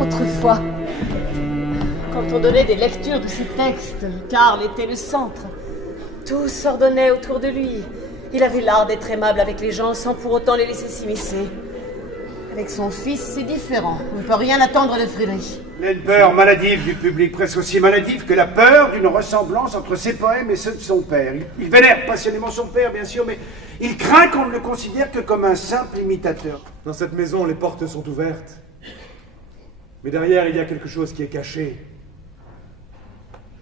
Autrefois, quand on donnait des lectures de ses textes, Karl était le centre. Tout s'ordonnait autour de lui. Il avait l'art d'être aimable avec les gens sans pour autant les laisser s'immiscer. Avec son fils, c'est différent. On ne peut rien attendre de Friedrich. Il a une peur maladive du public, presque aussi maladive que la peur d'une ressemblance entre ses poèmes et ceux de son père. Il vénère passionnément son père, bien sûr, mais il craint qu'on ne le considère que comme un simple imitateur. Dans cette maison, les portes sont ouvertes. Mais derrière, il y a quelque chose qui est caché.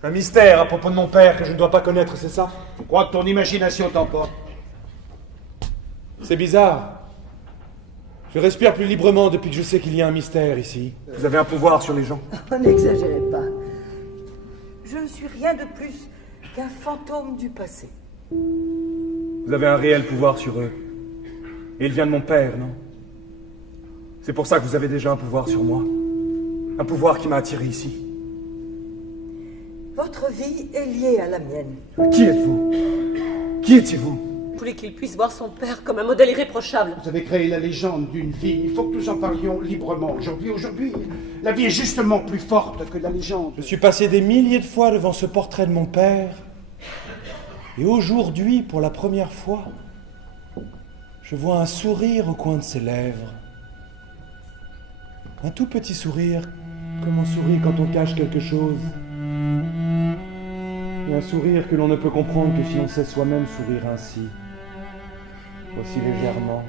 Un mystère à propos de mon père que je ne dois pas connaître, c'est ça? Je crois que ton imagination t'emporte. C'est bizarre. Je respire plus librement depuis que je sais qu'il y a un mystère ici. Vous avez un pouvoir sur les gens. N'exagérez pas. Je ne suis rien de plus qu'un fantôme du passé. Vous avez un réel pouvoir sur eux. Et il vient de mon père, non? C'est pour ça que vous avez déjà un pouvoir sur moi. Un pouvoir qui m'a attiré ici. Votre vie est liée à la mienne. Qui êtes-vous? Qui étiez-vous? Il voulait qu'il puisse voir son père comme un modèle irréprochable. Vous avez créé la légende d'une vie. Il faut que nous en parlions librement. Aujourd'hui, la vie est justement plus forte que la légende. Je suis passé des milliers de fois devant ce portrait de mon père. Et aujourd'hui, pour la première fois, je vois un sourire au coin de ses lèvres. Un tout petit sourire, comme on sourit quand on cache quelque chose. Et un sourire que l'on ne peut comprendre que si on sait soi-même sourire ainsi, aussi légèrement.